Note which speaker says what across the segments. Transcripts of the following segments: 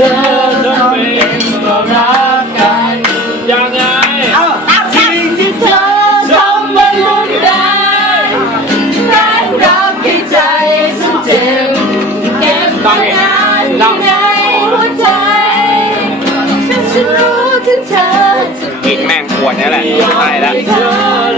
Speaker 1: ธอต้องเป็นรักกันยังไงสิ่งที่เธอทำมันรุนแรงแรงรักกี่ใจฉันเจ็บเก็บไว้นานยังไงหัวใจฉันรู้ถึงเธอจะ
Speaker 2: กินแมงขวดนี่แหละตายแล้
Speaker 1: ว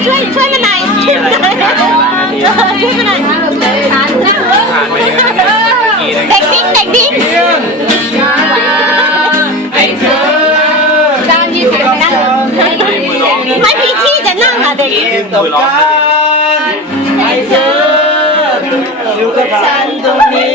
Speaker 3: Twenty twenty nine. Twenty nine. Take this. Take
Speaker 4: Hãy
Speaker 3: subscribe cho kênh Ghiền Mì Gõ
Speaker 4: Để không bỏ lỡ những video hấp dẫn